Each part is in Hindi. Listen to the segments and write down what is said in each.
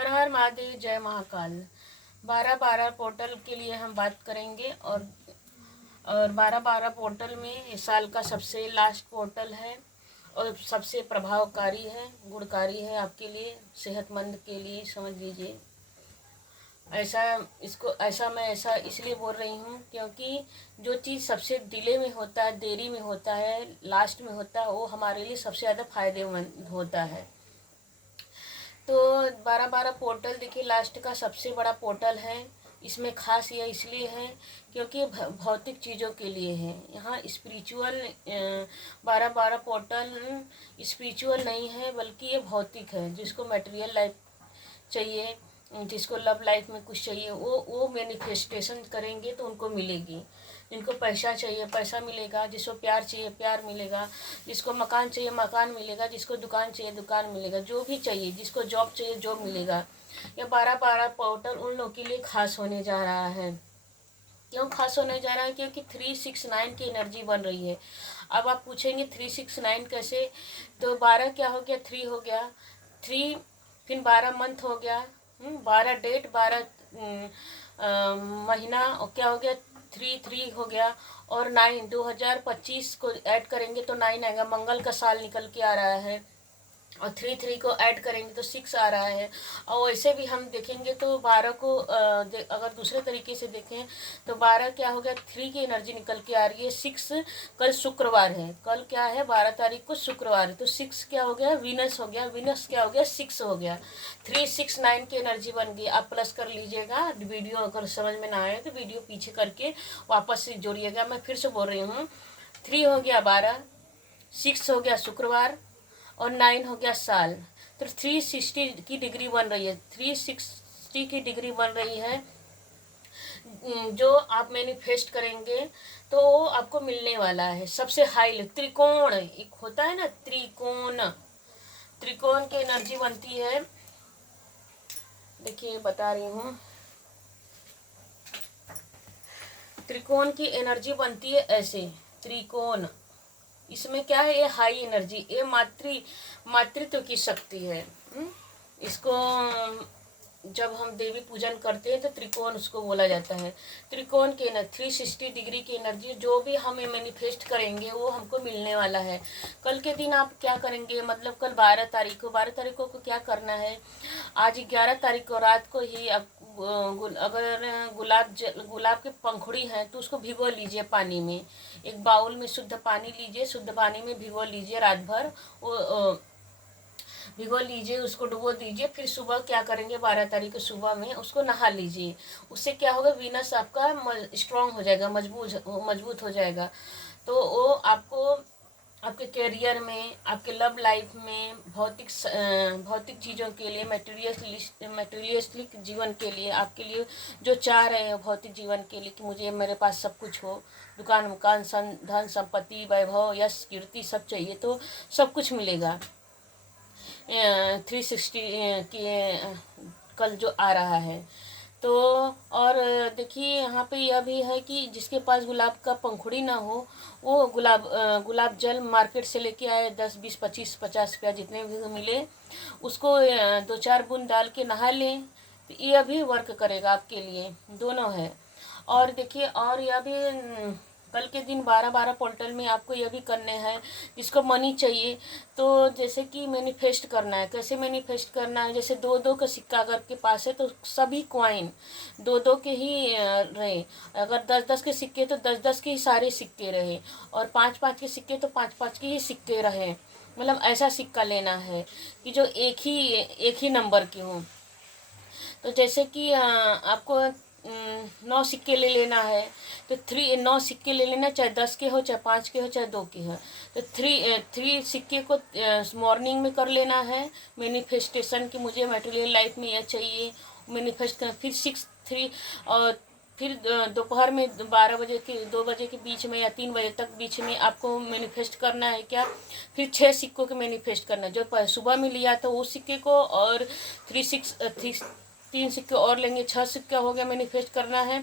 हर हर महादेव, जय महाकाल। 12-12 पोर्टल के लिए हम बात करेंगे और 12-12 पोर्टल में इस साल का सबसे लास्ट पोर्टल है और सबसे प्रभावकारी है, गुणकारी है आपके लिए, सेहतमंद के लिए समझ लीजिए। ऐसा मैं ऐसा इसलिए बोल रही हूँ क्योंकि जो चीज़ सबसे डिले में होता है, देरी में होता है, लास्ट में होता है, वो हमारे लिए सबसे ज़्यादा फायदेमंद होता है। तो 12-12 पोर्टल देखिए, लास्ट का सबसे बड़ा पोर्टल है। इसमें खास यह इसलिए है क्योंकि भौतिक चीज़ों के लिए है। यहाँ स्पिरिचुअल 12-12 पोर्टल स्पिरिचुअल नहीं है, बल्कि ये भौतिक है। जिसको मटेरियल लाइफ चाहिए, जिसको लव लाइफ में कुछ चाहिए, वो मैनिफेस्टेशन करेंगे तो उनको मिलेगी। जिनको पैसा चाहिए पैसा मिलेगा, जिसको प्यार चाहिए प्यार मिलेगा, जिसको मकान चाहिए मकान मिलेगा, जिसको दुकान चाहिए दुकान मिलेगा, जो भी चाहिए, जिसको जॉब चाहिए जॉब मिलेगा। यह 12-12 पोर्टल उन लोगों के लिए खास होने जा रहा है। क्यों खास होने जा रहा है? क्योंकि 369 की एनर्जी बन रही है। अब आप पूछेंगे 369 कैसे? तो 12 क्या हो गया? 3 हो गया, 3 फिर 12 मंथ हो गया, 12 डेट, 12 महीना, और क्या हो गया? 3 हो गया, और 9 2025 को ऐड करेंगे तो 9 आएगा। मंगल का साल निकल के आ रहा है, और 3 को ऐड करेंगे तो 6 आ रहा है। और वैसे भी हम देखेंगे तो 12 को अगर दूसरे तरीके से देखें तो 12 क्या हो गया? 3 की एनर्जी निकल के आ रही है। 6 कल शुक्रवार है, कल क्या है? 12 तारीख को शुक्रवार है, तो 6 क्या हो गया? वीनस हो गया, वीनस क्या हो गया? 6 हो गया। 369 की एनर्जी बन गई। आप प्लस कर लीजिएगा। वीडियो अगर समझ में ना आए तो वीडियो पीछे करके वापस से जोड़िएगा। मैं फिर से बोल रही हूँ, 3 हो गया 12, 6 हो गया शुक्रवार, और 9 हो गया साल। तो 360 की डिग्री बन रही है, 360 की डिग्री बन रही है। जो आप मैनिफेस्ट करेंगे तो वो आपको मिलने वाला है। सबसे हाई त्रिकोण एक होता है ना, त्रिकोण की एनर्जी बनती है। देखिए बता रही हूँ, त्रिकोण की एनर्जी बनती है ऐसे, त्रिकोण। इसमें क्या है? ये हाई एनर्जी, ये मातृत्व की शक्ति है। इसको जब हम देवी पूजन करते हैं तो त्रिकोण उसको बोला जाता है। त्रिकोण की एनर्जी, 360 डिग्री की एनर्जी, जो भी हमें मैनिफेस्ट करेंगे वो हमको मिलने वाला है। कल के दिन आप क्या करेंगे? मतलब कल 12 तारीख को, 12 तारीख को क्या करना है? आज 11 तारीख को रात को ही आप अगर गुलाब के पंखुड़ी हैं तो उसको भिगो लीजिए पानी में। एक बाउल में शुद्ध पानी लीजिए, शुद्ध पानी में भिगो लीजिए रात भर। वो भिगो लीजिए, उसको डुबो दीजिए। फिर सुबह क्या करेंगे? 12 तारीख को सुबह में उसको नहा लीजिए। उससे क्या होगा? वीनस आपका स्ट्रांग हो जाएगा, मजबूत हो जाएगा। तो वो आपको आपके करियर में, आपके लव लाइफ में, भौतिक चीज़ों के लिए, मटेरियलिस्टिक जीवन के लिए, आपके लिए जो चाह रहे हैं भौतिक जीवन के लिए कि मुझे मेरे पास सब कुछ हो, दुकान मकान धन संपत्ति वैभव यश कीर्ति सब चाहिए, तो सब कुछ मिलेगा। 360 की कल जो आ रहा है तो। और देखिए यहाँ पे यह भी है कि जिसके पास गुलाब का पंखुड़ी ना हो, वो गुलाब जल मार्केट से लेके आए, 10 20 25 50 रुपया जितने भी मिले, उसको 2-4 बूंद डाल के नहा लें तो यह भी वर्क करेगा आपके लिए। दोनों है। और देखिए, और यह भी कल के दिन 12-12 पोर्टल में आपको यह भी करने हैं। जिसको मनी चाहिए तो जैसे कि मैनिफेस्ट करना है। कैसे मैनिफेस्ट करना है? जैसे 2-2 का सिक्का अगर आपके पास है तो सभी कॉइन 2-2 के ही रहे। अगर 10-10 के सिक्के तो 10-10 के ही सारे सिक्के रहे, और 5-5 के सिक्के तो 5-5 के ही सिक्के रहे। मतलब ऐसा सिक्का लेना है कि जो एक ही नंबर के हों। तो जैसे कि आपको 9 सिक्के ले लेना है तो 9 सिक्के ले लेना, चाहे 10 के हो, चाहे 5 के हो, चाहे 2 के हो। तो 3 सिक्के को मॉर्निंग में कर लेना है मैनिफेस्टेशन कि मुझे मटेरियल लाइफ में यह चाहिए, मैनिफेस्ट करना। फिर 3 और फिर दोपहर में 12 बजे के 2 बजे के बीच में या 3 बजे तक बीच में आपको मैनिफेस्ट करना है क्या? फिर 6 सिक्कों के मैनिफेस्ट करना है। जो सुबह में लिया था उस सिक्के को, और 3 सिक्के और लेंगे, 6 सिक्का हो गया, मैनिफेस्ट करना है।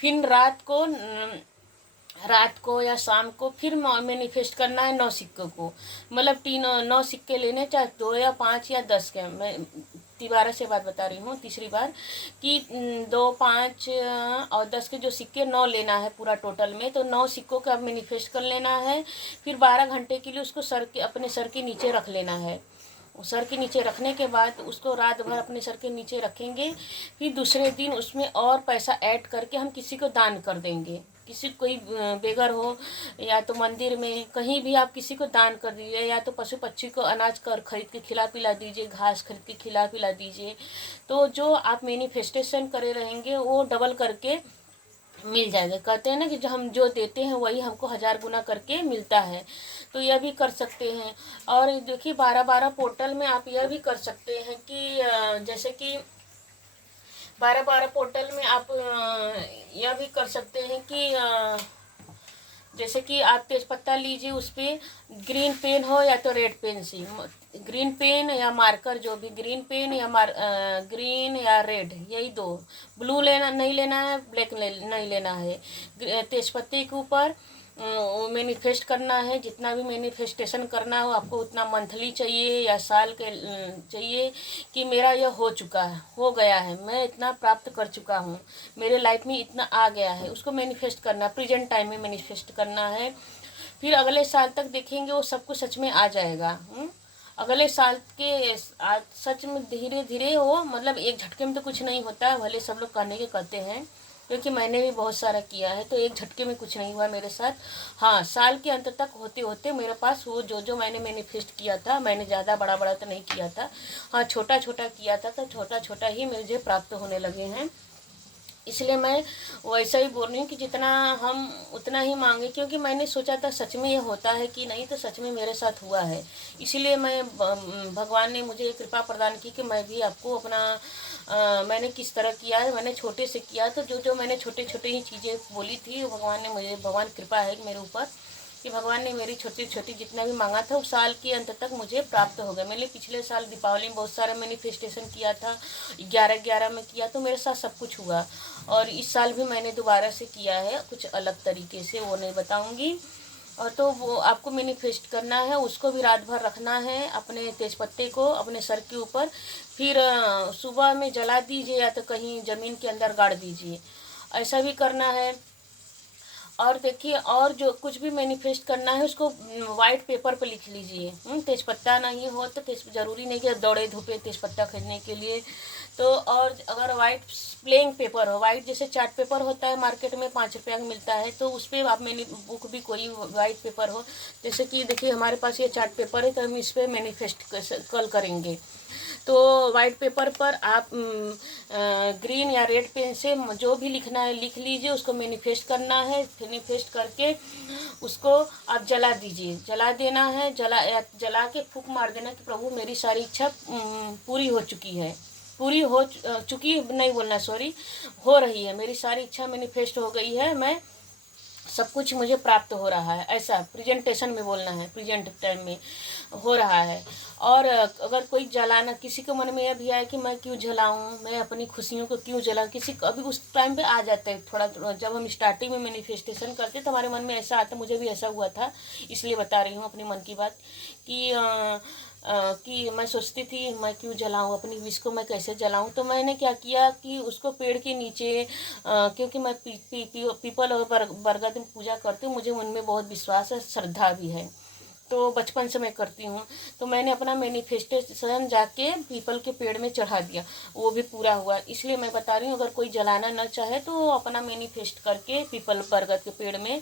फिर रात को या शाम को फिर मैनिफेस्ट करना है 9 सिक्कों को। मतलब 9 सिक्के लेने, चाहे 2 या 5 या 10 के, दोबारा से बात बता रही हूँ तीसरी बार कि 2, 5 और 10 के जो सिक्के 9 लेना है पूरा टोटल में। तो 9 सिक्कों का मैनिफेस्ट कर लेना है। फिर 12 घंटे के लिए उसको अपने सर के नीचे रख लेना है। सर के नीचे रखने के बाद उसको रात भर अपने सर के नीचे रखेंगे। फिर दूसरे दिन उसमें और पैसा ऐड करके हम किसी को दान कर देंगे। किसी कोई बेगर हो या तो मंदिर में, कहीं भी आप किसी को दान कर दीजिए, या तो पशु पक्षी को अनाज कर खरीद के खिला पिला दीजिए, घास खरीद के खिला पिला दीजिए। तो जो आप मैनिफेस्टेशन करे रहेंगे वो डबल करके मिल जाएगा। कहते हैं ना कि जो हम जो देते हैं वही हमको 1000 गुना करके मिलता है। तो यह भी कर सकते हैं। और देखिए 12-12 पोर्टल में आप यह भी कर सकते हैं कि जैसे कि 12-12 पोर्टल में आप यह भी कर सकते हैं कि जैसे कि आप तेजपत्ता लीजिए, उस पर ग्रीन पेन हो या तो रेड पेन से, ग्रीन पेन या मार्कर, जो भी ग्रीन पेन या ग्रीन या रेड, यही दो। ब्लू लेना नहीं लेना है, ब्लैक नहीं लेना है। तेजपत्ते के ऊपर मैनिफेस्ट करना है। जितना भी मैनिफेस्टेशन करना हो आपको, उतना मंथली चाहिए या साल के चाहिए कि मेरा यह हो चुका है, हो गया है, मैं इतना प्राप्त कर चुका हूँ, मेरे लाइफ में इतना आ गया है, उसको मैनिफेस्ट करना, प्रेजेंट टाइम में मैनिफेस्ट करना है। फिर अगले साल तक देखेंगे वो सब कुछ सच में आ जाएगा। अगले साल के सच में धीरे धीरे हो, मतलब एक झटके में तो कुछ नहीं होता है। भले सब लोग कहने के कहते हैं, क्योंकि मैंने भी बहुत सारा किया है, तो एक झटके में कुछ नहीं हुआ मेरे साथ। हाँ, साल के अंत तक होते होते मेरे पास वो जो मैंने मैनिफेस्ट किया था, मैंने ज़्यादा बड़ा बड़ा तो नहीं किया था, हाँ छोटा छोटा किया था, तो छोटा छोटा ही मुझे प्राप्त होने लगे हैं। इसलिए मैं वैसा ही बोल रही हूँ कि जितना हम उतना ही मांगे, क्योंकि मैंने सोचा था सच में ये होता है कि नहीं, तो सच में मेरे साथ हुआ है। इसलिए मैं भगवान ने मुझे कृपा प्रदान की कि मैं भी आपको अपना मैंने किस तरह किया है, मैंने छोटे से किया। तो जो मैंने छोटे छोटे ही चीज़ें बोली थी, भगवान ने मुझे, भगवान कृपा है मेरे ऊपर कि भगवान ने मेरी छोटी छोटी जितना भी मांगा था वो साल के अंत तक मुझे प्राप्त हो गया। मैंने पिछले साल दीपावली में बहुत सारा मैनिफेस्टेशन किया था, 11/11 में किया, तो मेरे साथ सब कुछ हुआ। और इस साल भी मैंने दोबारा से किया है कुछ अलग तरीके से, वो नहीं बताऊंगी। और तो वो आपको मैनिफेस्ट करना है, उसको भी रात भर रखना है अपने तेजपत्ते को अपने सर के ऊपर। फिर सुबह में जला दीजिए या तो कहीं ज़मीन के अंदर गाड़ दीजिए, ऐसा भी करना है। और देखिए, और जो कुछ भी मैनिफेस्ट करना है उसको वाइट पेपर पर लिख लीजिए। तेजपत्ता नहीं हो तो ज़रूरी नहीं कि दौड़े धूपे तेजपत्ता खरीदने के लिए। तो और अगर वाइट प्लेन पेपर हो, वाइट जैसे चार्ट पेपर होता है मार्केट में 5 रुपया का मिलता है, तो उस पर आप मैंने बुक भी कोई वाइट पेपर हो, जैसे कि देखिए हमारे पास ये चार्ट पेपर है, तो हम इस पर मैनिफेस्ट कल करेंगे। तो वाइट पेपर पर आप ग्रीन या रेड पेन से जो भी लिखना है लिख लीजिए, उसको मैनिफेस्ट करना है। मैनिफेस्ट करके उसको आप जला दीजिए, जला देना है, जला के फूंक मार देना कि प्रभु मेरी सारी इच्छा पूरी हो चुकी है, पूरी हो चुकी नहीं बोलना, सॉरी, हो रही है, मेरी सारी इच्छा मैनिफेस्ट हो गई है, मैं सब कुछ मुझे प्राप्त हो रहा है, ऐसा प्रेजेंटेशन में बोलना है, प्रेजेंट टाइम में हो रहा है। और अगर कोई जलाना, किसी के मन में यह भी आए कि मैं क्यों जलाऊं, मैं अपनी खुशियों को क्यों जलाऊं, किसी को अभी उस टाइम पे आ जाता है थोड़ा, जब हम स्टार्टिंग में मैनिफेस्टेशन करते तो हमारे मन में ऐसा आता, मुझे भी ऐसा हुआ था, इसलिए बता रही हूँ अपने मन की बात कि मैं सोचती थी मैं क्यों जलाऊं, अपनी विश को मैं कैसे जलाऊं। तो मैंने क्या किया कि उसको पेड़ के नीचे, क्योंकि मैं पीपल और बरगद में पूजा करती हूँ, मुझे उनमें बहुत विश्वास है, श्रद्धा भी है, तो बचपन से मैं करती हूँ। तो मैंने अपना मैनिफेस्टेशन जाके पीपल के पेड़ में चढ़ा दिया, वो भी पूरा हुआ। इसलिए मैं बता रही हूँ अगर कोई जलाना न चाहे तो अपना मैनिफेस्ट करके पीपल बरगद के पेड़ में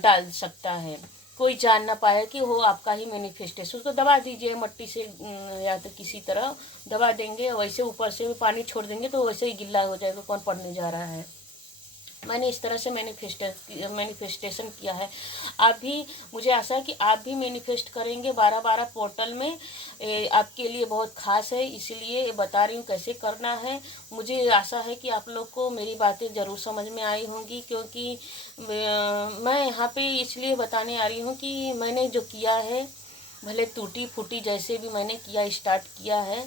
डाल सकता है, कोई जान ना पाए कि वो आपका ही मैनिफेस्टेशन। उसको दबा दीजिए मट्टी से या तो किसी तरह दबा देंगे, वैसे ऊपर से भी पानी छोड़ देंगे तो वैसे ही गिल्ला हो जाएगा, कौन पढ़ने जा रहा है। मैंने इस तरह से मैनिफेस्टेशन किया है। आप भी, मुझे आशा है कि आप भी मैनिफेस्ट करेंगे 12-12 पोर्टल में। आपके लिए बहुत ख़ास है, इसीलिए बता रही हूँ कैसे करना है। मुझे आशा है कि आप लोग को मेरी बातें ज़रूर समझ में आई होंगी, क्योंकि मैं यहाँ पे इसलिए बताने आ रही हूँ कि मैंने जो किया है, भले टूटी फूटी जैसे भी मैंने किया, स्टार्ट किया है।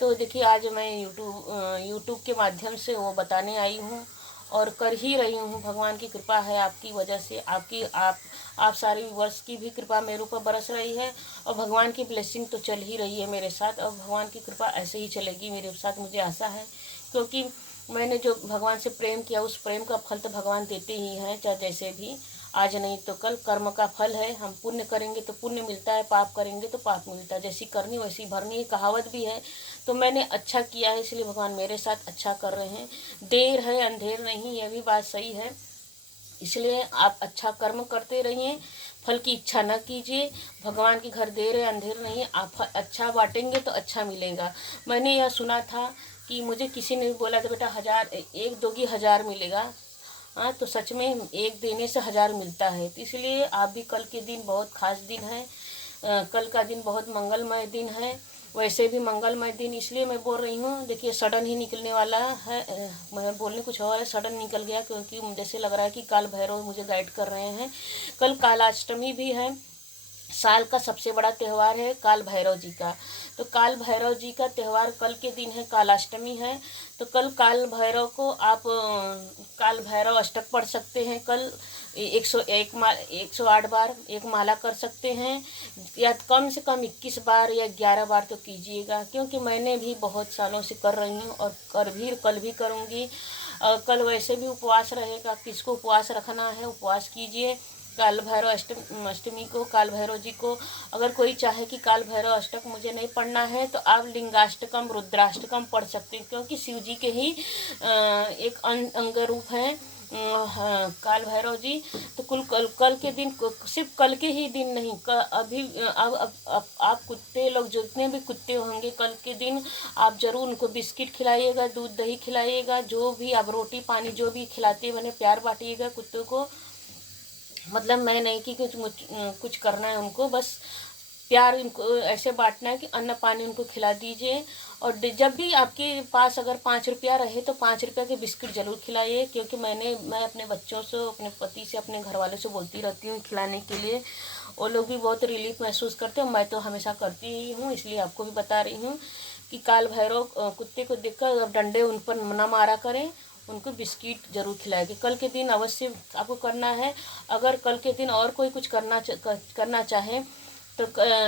तो देखिए आज मैं यूट्यूब के माध्यम से वो बताने आई हूँ। और कर ही रही हूँ। भगवान की कृपा है, आपकी वजह से, आप सारे व्यूअर्स की भी कृपा मेरे ऊपर बरस रही है और भगवान की ब्लेसिंग तो चल ही रही है मेरे साथ और भगवान की कृपा ऐसे ही चलेगी मेरे साथ, मुझे आशा है। क्योंकि मैंने जो भगवान से प्रेम किया उस प्रेम का फल तो भगवान देते ही हैं, चाहे जैसे भी, आज नहीं तो कल। कर्म का फल है, हम पुण्य करेंगे तो पुण्य मिलता है, पाप करेंगे तो पाप मिलता है। जैसी करनी वैसी भरनी, ये कहावत भी है। तो मैंने अच्छा किया है इसलिए भगवान मेरे साथ अच्छा कर रहे हैं। देर है अंधेर नहीं, यह भी बात सही है। इसलिए आप अच्छा कर्म करते रहिए, फल की इच्छा न कीजिए। भगवान के घर देर है अंधेर नहीं, आप अच्छा बांटेंगे तो अच्छा मिलेगा। मैंने यह सुना था कि मुझे किसी ने भी बोला था, बेटा 1000 एक दोगी 1000 मिलेगा। हाँ, तो सच में एक देने से 1000 मिलता है। तो इसलिए आप भी, कल के दिन बहुत खास दिन है, कल का दिन बहुत मंगलमय दिन है। वैसे भी मंगलमय दिन इसलिए मैं बोल रही हूँ, देखिए सडन ही निकलने वाला है। मैं बोलने कुछ और है, सडन निकल गया क्योंकि जैसे लग रहा है कि काल भैरव मुझे गाइड कर रहे हैं। कल कालाष्टमी भी है, साल का सबसे बड़ा त्यौहार है काल भैरव जी का। तो काल भैरव जी का त्यौहार कल के दिन है, कालाष्टमी है। तो कल काल भैरव को आप काल भैरव अष्टक पढ़ सकते हैं। कल 108 बार एक माला कर सकते हैं, या कम से कम 21 बार या 11 बार तो कीजिएगा। क्योंकि मैंने भी बहुत सालों से कर रही हूँ और कल भी करूँगी। कल वैसे भी उपवास रहेगा, किसको उपवास रखना है उपवास कीजिए। काल भैरव अष्टमी को काल भैरव जी को, अगर कोई चाहे कि काल भैरव अष्टक मुझे नहीं पढ़ना है तो आप लिंगाष्टकम रुद्राष्टकम पढ़ सकते हैं। क्योंकि शिव जी के ही एक अंग रूप हैं काल भैरव जी। तो कल के दिन, सिर्फ कल के ही दिन नहीं, अभी अब आप कुत्ते लोग जितने भी कुत्ते होंगे, कल के दिन आप जरूर उनको बिस्किट खिलाइएगा, दूध दही खिलाइएगा, जो भी आप रोटी पानी जो भी खिलाते बने प्यार बांटिएगा कुत्तों को। मतलब मैं नहीं कि कुछ करना है उनको, बस प्यार उनको ऐसे बांटना है कि अन्न पानी उनको खिला दीजिए। और जब भी आपके पास अगर 5 रुपया रहे तो 5 रुपया के बिस्किट ज़रूर खिलाइए। क्योंकि मैं अपने बच्चों से, अपने पति से, अपने घर वालों से बोलती रहती हूँ खिलाने के लिए। वो लोग भी बहुत रिलीफ महसूस करते हैं, मैं तो हमेशा करती ही हूँ। इसलिए आपको भी बता रही हूँ कि काल भैरव कुत्ते को देखकर डंडे उन पर न मारा करें, उनको बिस्किट जरूर खिलाएंगे। कल के दिन अवश्य आपको करना है। अगर कल के दिन और कोई कुछ करना चाहे तो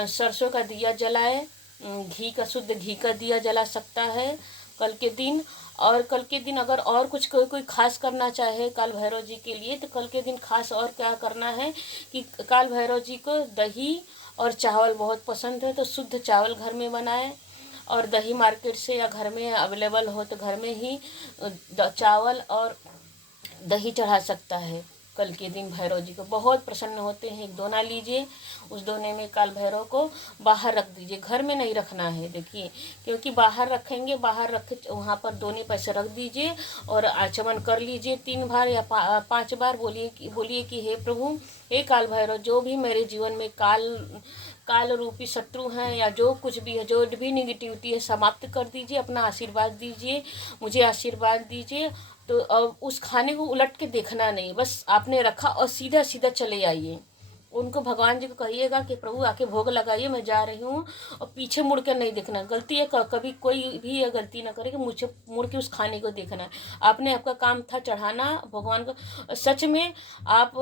सरसों का दिया जलाए, घी का, शुद्ध घी का दिया जला सकता है कल के दिन। और कल के दिन अगर और कुछ कोई खास करना चाहे काल भैरव जी के लिए, तो कल के दिन खास और क्या करना है कि काल भैरव जी को दही और चावल बहुत पसंद है। तो शुद्ध चावल घर में बनाए, और दही मार्केट से या घर में अवेलेबल हो तो घर में ही चावल और दही चढ़ा सकता है। कल के दिन भैरव जी को बहुत प्रसन्न होते हैं। एक दोना लीजिए, उस दोने में काल भैरव को बाहर रख दीजिए, घर में नहीं रखना है। देखिए, क्योंकि बाहर रखेंगे, बाहर रख वहाँ पर दोने पैसे रख दीजिए और आचमन कर लीजिए 3 बार या 5 बार। बोलिए कि हे प्रभु, हे काल भैरव, जो भी मेरे जीवन में काल रूपी शत्रु हैं या जो कुछ भी है, जो भी निगेटिविटी है, समाप्त कर दीजिए। अपना आशीर्वाद दीजिए, मुझे आशीर्वाद दीजिए। तो अब उस खाने को उलट के देखना नहीं, बस आपने रखा और सीधा सीधा चले आइए। उनको, भगवान जी को कहिएगा कि प्रभु आके भोग लगाइए, मैं जा रही हूँ, और पीछे मुड़ कर नहीं देखना। गलती है, कभी कोई भी यह गलती ना करे कि मुझे मुड़ के उस खाने को देखना है। आपका काम था चढ़ाना भगवान को। सच में आप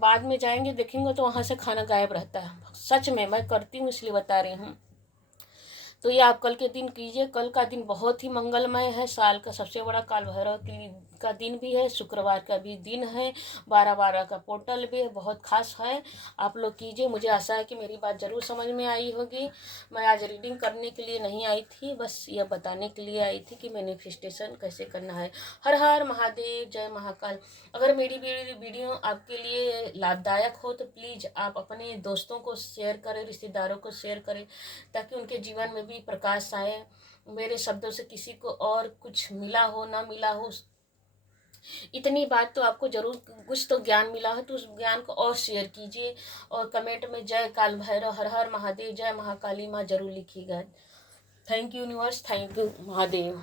बाद में जाएंगे देखेंगे तो वहाँ से खाना गायब रहता है। सच में मैं करती हूँ इसलिए बता रही हूँ। तो ये आप कल के दिन कीजिए। कल का दिन बहुत ही मंगलमय है, साल का सबसे बड़ा काल भैरव का दिन भी है, शुक्रवार का भी दिन है, 12/12 का पोर्टल भी है, बहुत खास है। आप लोग कीजिए। मुझे आशा है कि मेरी बात ज़रूर समझ में आई होगी। मैं आज रीडिंग करने के लिए नहीं आई थी, बस यह बताने के लिए आई थी कि मैनिफेस्टेशन कैसे करना है। हर हर महादेव, जय महाकाल। अगर मेरी वीडियो आपके लिए लाभदायक हो तो प्लीज़ आप अपने दोस्तों को शेयर करें, रिश्तेदारों को शेयर करें, ताकि उनके जीवन में भी प्रकाश आए। मेरे शब्दों से किसी को और कुछ मिला हो ना मिला हो, इतनी बात तो आपको जरूर कुछ तो ज्ञान मिला है, तो उस ज्ञान को और शेयर कीजिए। और कमेंट में जय काल भैरव, हर हर महादेव, जय महाकाली माँ जरूर लिखिएगा। Thank you universe, thank you Mahadev.